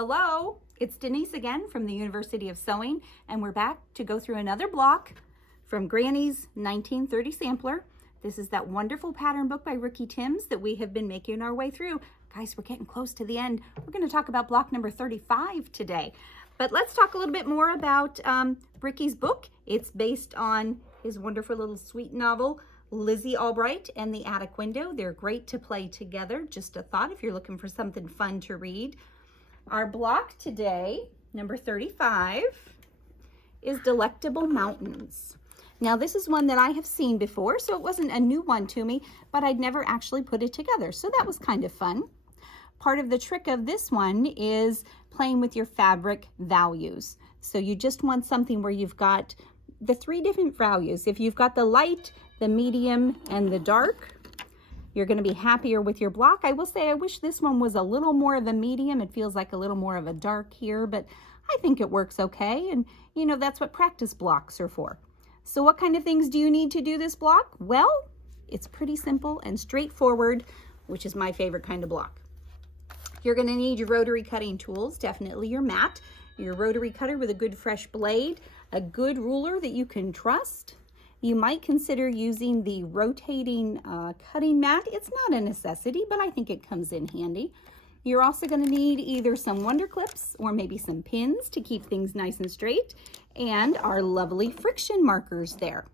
Hello, it's Denise again from the University of Sewing, and we're back to go through another block from Granny's 1930 Sampler. This is that wonderful pattern book by Ricky Timms that we have been making our way through. Guys, we're getting close to the end. We're going to talk about block number 35 today. But let's talk a little bit more about Ricky's book. It's based on his wonderful little sweet novel, Lizzy Albright and the Attic Window. They're great to play together. Just a thought if you're looking for something fun to read. Our block today, number 35, is Delectable Mountains. Now this is one that I have seen before, so it wasn't a new one to me, but I'd never actually put it together, so that was kind of fun. Part of the trick of this one is playing with your fabric values. So you just want something where you've got the 3 different values. If you've got the light, the medium, and the dark, you're going to be happier with your block. I will say I wish this one was a little more of a medium. It feels like a little more of a dark here, but I think it works okay. And you know, that's what practice blocks are for. So what kind of things do you need to do this block? Well, it's pretty simple and straightforward, which is my favorite kind of block. You're going to need your rotary cutting tools, definitely your mat, your rotary cutter with a good fresh blade, a good ruler that you can trust. You might consider using the rotating cutting mat. It's not a necessity, but I think it comes in handy. You're also going to need either some wonder clips or maybe some pins to keep things nice and straight, and our lovely friction markers there.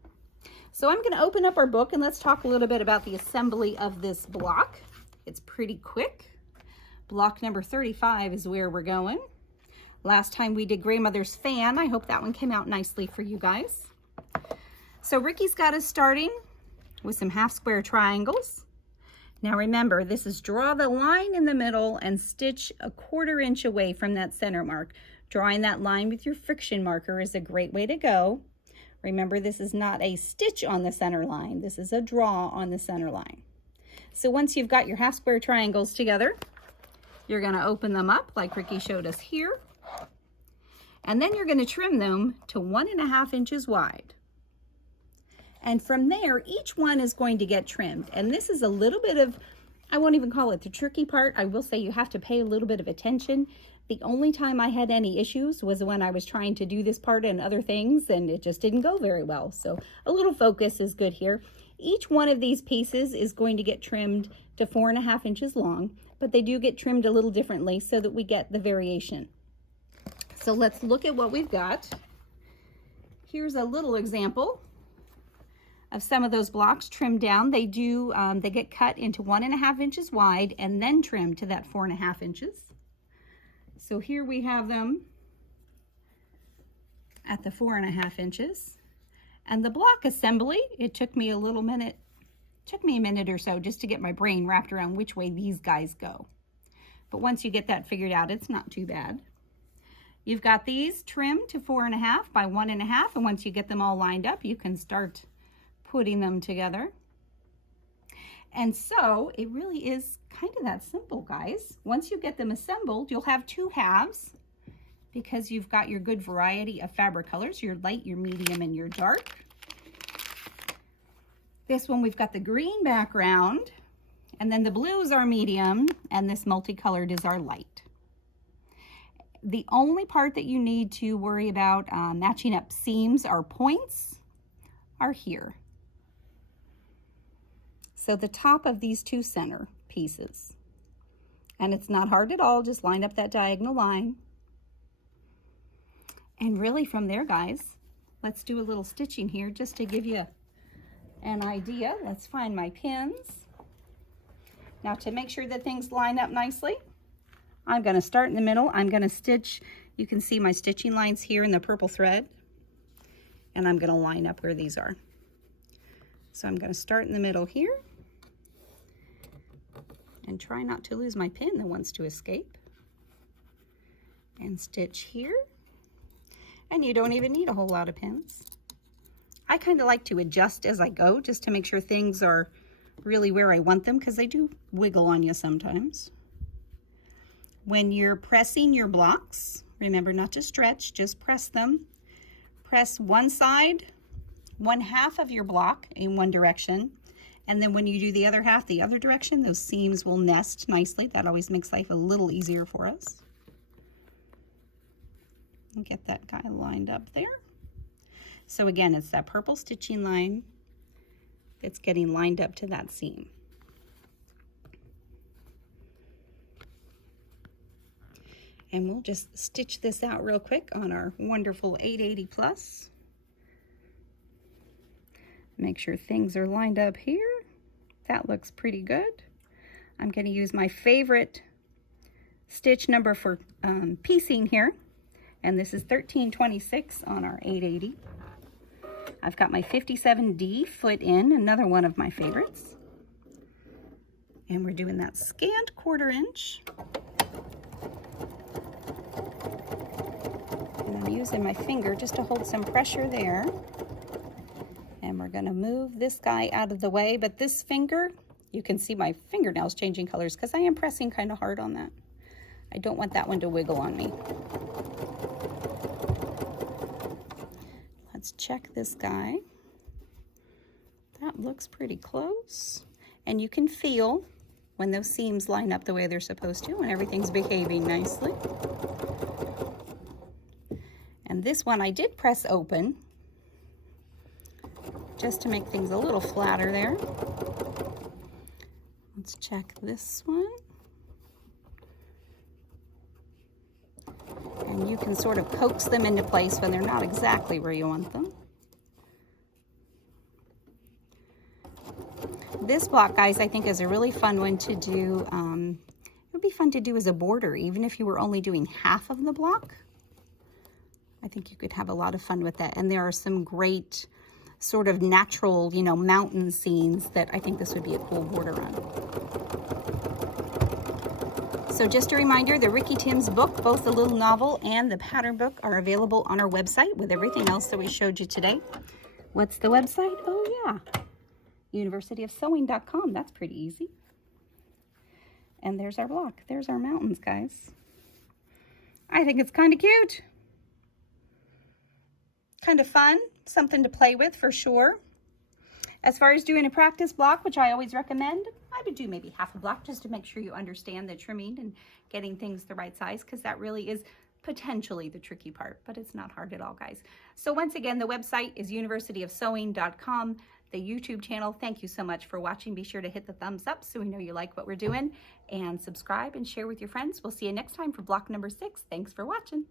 So I'm going to open up our book and let's talk a little bit about the assembly of this block. It's pretty quick. Block number 35 is where we're going. Last time we did Grandmother's Fan. I hope that one came out nicely for you guys. So Ricky's got us starting with some half square triangles. Now remember, this is draw the line in the middle and stitch a 1/4 inch away from that center mark. Drawing that line with your friction marker is a great way to go. Remember, this is not a stitch on the center line. This is a draw on the center line. So once you've got your half square triangles together, you're going to open them up like Ricky showed us here. And then you're going to trim them to 1.5 inches wide. And from there, each one is going to get trimmed. And this is a little bit of, I won't even call it the tricky part. I will say you have to pay a little bit of attention. The only time I had any issues was when I was trying to do this part and other things, and it just didn't go very well. So a little focus is good here. Each one of these pieces is going to get trimmed to 4.5 inches long, but they do get trimmed a little differently so that we get the variation. So let's look at what we've got. Here's a little example of some of those blocks trimmed down. They get cut into 1.5 inches wide and then trimmed to that 4.5 inches. So here we have them at the 4.5 inches. And the block assembly, it took me a minute or so just to get my brain wrapped around which way these guys go. But once you get that figured out, it's not too bad. You've got these trimmed to 4.5 by 1.5, and once you get them all lined up, you can start putting them together. And so it really is kind of that simple, guys. Once you get them assembled, you'll have 2 halves because you've got your good variety of fabric colors, your light, your medium, and your dark. This one, we've got the green background, and then the blue is our medium, and this multicolored is our light. The only part that you need to worry about matching up seams or points are here. So the top of these 2 center pieces. And it's not hard at all, just line up that diagonal line. And really from there, guys, let's do a little stitching here just to give you an idea. Let's find my pins. Now to make sure that things line up nicely, I'm going to start in the middle. I'm going to stitch, you can see my stitching lines here in the purple thread. And I'm going to line up where these are. So I'm going to start in the middle here. And try not to lose my pin that wants to escape. And stitch here. And you don't even need a whole lot of pins. I kind of like to adjust as I go just to make sure things are really where I want them, because they do wiggle on you sometimes. When you're pressing your blocks, remember not to stretch, just press them. Press one side, 1/2 of your block in one direction, And then when you do the other half the other direction, those seams will nest nicely. That always makes life a little easier for us. And get that guy lined up there. So again, it's that purple stitching line that's getting lined up to that seam. And we'll just stitch this out real quick on our wonderful 880 plus. Make sure things are lined up here. That looks pretty good. I'm going to use my favorite stitch number for piecing here. And this is 1326 on our 880. I've got my 57D foot in, another one of my favorites. And we're doing that scanned 1/4 inch. And I'm using my finger just to hold some pressure there. And we're gonna move this guy out of the way, but this finger, you can see my fingernails changing colors because I am pressing kind of hard on that. I don't want that one to wiggle on me. Let's check this guy. That looks pretty close. And you can feel when those seams line up the way they're supposed to and everything's behaving nicely. And this one I did press open just to make things a little flatter there. Let's check this one. And you can sort of coax them into place when they're not exactly where you want them. This block, guys, I think is a really fun one to do. It would be fun to do as a border, even if you were only doing half of the block. I think you could have a lot of fun with that. And there are some great sort of natural, you know, mountain scenes that I think this would be a cool border on. So just a reminder, the Ricky Timms book, both the little novel and the pattern book, are available on our website with everything else that we showed you today. What's the website? Oh yeah, universityofsewing.com. That's pretty easy. And there's our block. There's our mountains, guys. I think it's kind of cute. Kind of fun, something to play with for sure. As far as doing a practice block, which I always recommend, I would do maybe half a block just to make sure you understand the trimming and getting things the right size, because that really is potentially the tricky part, but it's not hard at all, guys. So once again, the website is universityofsewing.com. The YouTube channel, thank you so much for watching. Be sure to hit the thumbs up so we know you like what we're doing, and subscribe and share with your friends. We'll see you next time for block number 6. Thanks for watching.